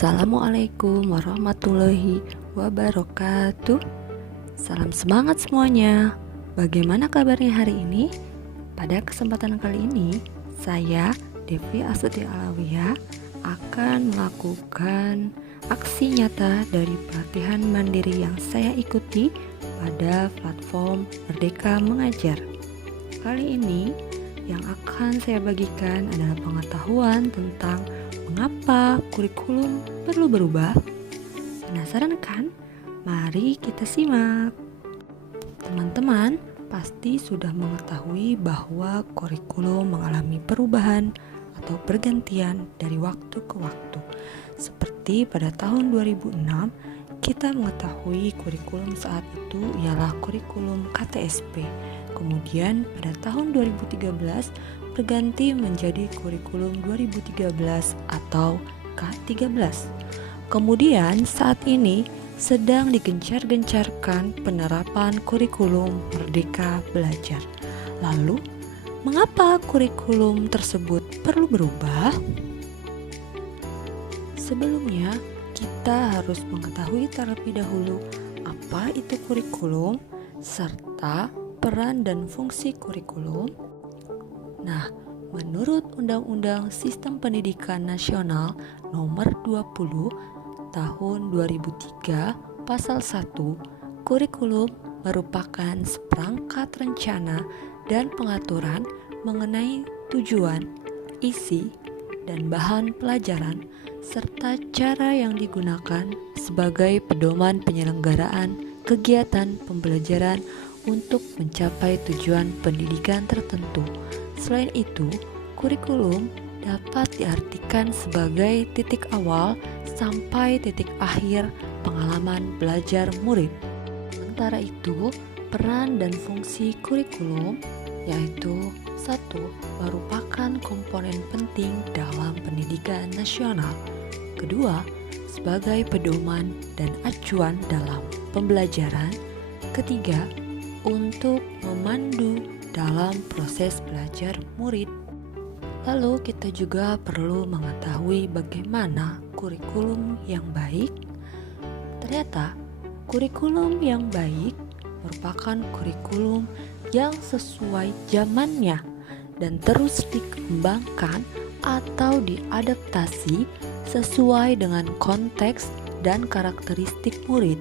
Assalamualaikum warahmatullahi wabarakatuh. Salam semangat semuanya. Bagaimana kabarnya hari ini? Pada kesempatan kali ini, saya Devi Astuti Alawiyah akan melakukan aksi nyata dari pelatihan mandiri yang saya ikuti pada platform Merdeka Mengajar. Kali ini yang akan saya bagikan adalah pengetahuan tentang mengapa kurikulum perlu berubah. Penasaran kan? Mari kita simak. Teman-teman pasti sudah mengetahui bahwa kurikulum mengalami perubahan atau pergantian dari waktu ke waktu. Seperti pada tahun 2006, kita mengetahui kurikulum saat itu ialah kurikulum KTSP. Kemudian pada tahun 2013 berganti menjadi kurikulum 2013 atau K13. Kemudian saat ini sedang digencar-gencarkan penerapan kurikulum Merdeka Belajar. Lalu, mengapa kurikulum tersebut perlu berubah? Sebelumnya, kita harus mengetahui terlebih dahulu apa itu kurikulum serta peran dan fungsi kurikulum. Nah, menurut Undang-Undang Sistem Pendidikan Nasional Nomor 20 Tahun 2003 Pasal 1, kurikulum merupakan seperangkat rencana dan pengaturan mengenai tujuan, isi, dan bahan pelajaran serta cara yang digunakan sebagai pedoman penyelenggaraan kegiatan pembelajaran untuk mencapai tujuan pendidikan tertentu. Selain itu, kurikulum dapat diartikan sebagai titik awal sampai titik akhir pengalaman belajar murid. Sementara itu, peran dan fungsi kurikulum yaitu 1. Merupakan komponen penting dalam pendidikan nasional. Kedua, sebagai pedoman dan acuan dalam pembelajaran. Ketiga, untuk memandu dalam proses belajar murid. Lalu kita juga perlu mengetahui bagaimana kurikulum yang baik. Ternyata kurikulum yang baik merupakan kurikulum yang sesuai zamannya dan terus dikembangkan atau diadaptasi sesuai dengan konteks dan karakteristik murid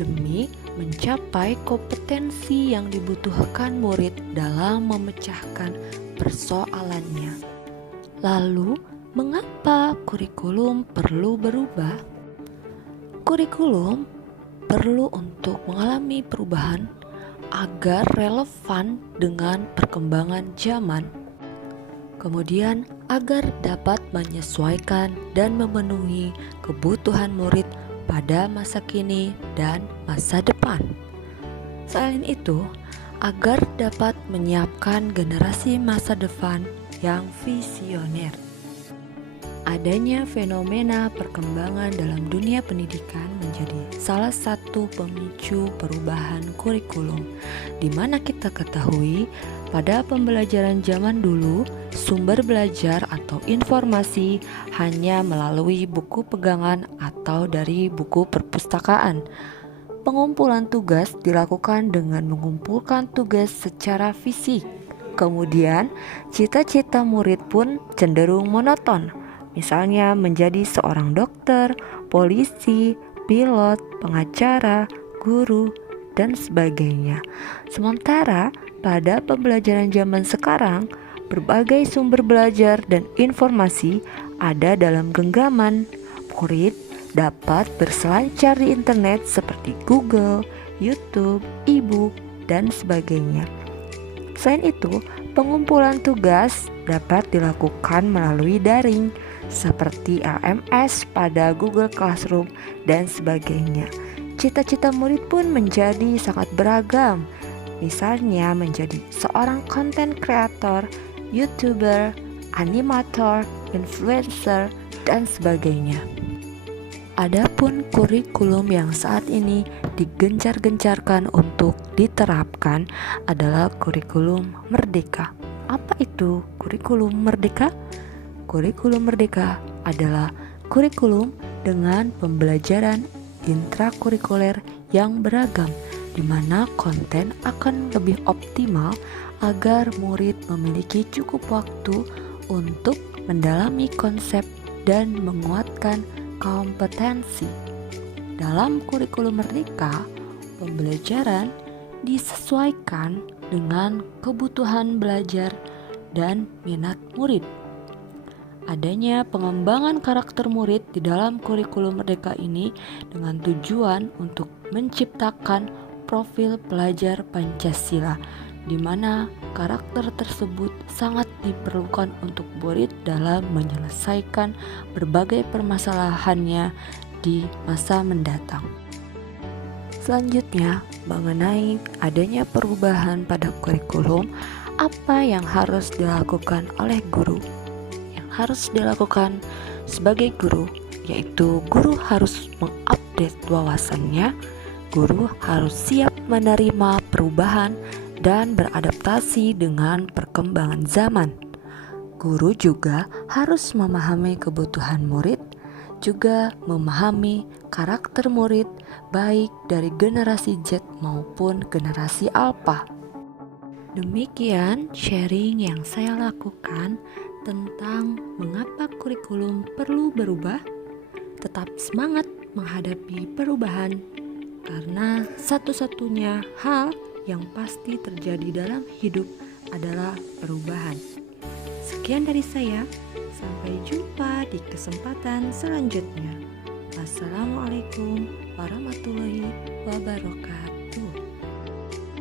demi mencapai kompetensi yang dibutuhkan murid dalam memecahkan persoalannya. Lalu, mengapa kurikulum perlu berubah? Kurikulum perlu untuk mengalami perubahan agar relevan dengan perkembangan zaman. Kemudian, agar dapat menyesuaikan dan memenuhi kebutuhan murid pada masa kini dan masa depan. Selain itu, agar dapat menyiapkan generasi masa depan yang visioner. Adanya fenomena perkembangan dalam dunia pendidikan menjadi salah satu pemicu perubahan kurikulum, di mana kita ketahui pada pembelajaran zaman dulu, sumber belajar atau informasi hanya melalui buku pegangan atau dari buku perpustakaan. Pengumpulan tugas dilakukan dengan mengumpulkan tugas secara fisik. Kemudian, cita-cita murid pun cenderung monoton. Misalnya menjadi seorang dokter, polisi, pilot, pengacara, guru, dan sebagainya. Sementara pada pembelajaran zaman sekarang, berbagai sumber belajar dan informasi ada dalam genggaman. Murid dapat berselancar di internet seperti Google, YouTube, e-book, dan sebagainya. Selain itu, pengumpulan tugas dapat dilakukan melalui daring seperti LMS pada Google Classroom dan sebagainya. Cita-cita murid pun menjadi sangat beragam. Misalnya menjadi seorang content creator, YouTuber, animator, influencer, dan sebagainya. Adapun kurikulum yang saat ini digencar-gencarkan untuk diterapkan adalah kurikulum merdeka. Apa itu kurikulum merdeka? Kurikulum merdeka adalah kurikulum dengan pembelajaran intrakurikuler yang beragam, di mana konten akan lebih optimal agar murid memiliki cukup waktu untuk mendalami konsep dan menguatkan kompetensi. Dalam kurikulum Merdeka, pembelajaran disesuaikan dengan kebutuhan belajar dan minat murid. Adanya pengembangan karakter murid di dalam kurikulum Merdeka ini dengan tujuan untuk menciptakan profil pelajar Pancasila, di mana karakter tersebut sangat diperlukan untuk murid dalam menyelesaikan berbagai permasalahannya di masa mendatang. Selanjutnya, mengenai adanya perubahan pada kurikulum, apa yang harus dilakukan oleh guru? Yang harus dilakukan sebagai guru, yaitu guru harus mengupdate wawasannya, guru harus siap menerima perubahan dan beradaptasi dengan perkembangan zaman. Guru juga harus memahami kebutuhan murid, juga memahami karakter murid baik dari generasi Z maupun generasi Alpha. Demikian sharing yang saya lakukan tentang mengapa kurikulum perlu berubah. Tetap semangat menghadapi perubahan, karena satu-satunya hal yang pasti terjadi dalam hidup adalah perubahan. Sekian dari saya. Sampai jumpa di kesempatan selanjutnya. Wassalamualaikum warahmatullahi wabarakatuh.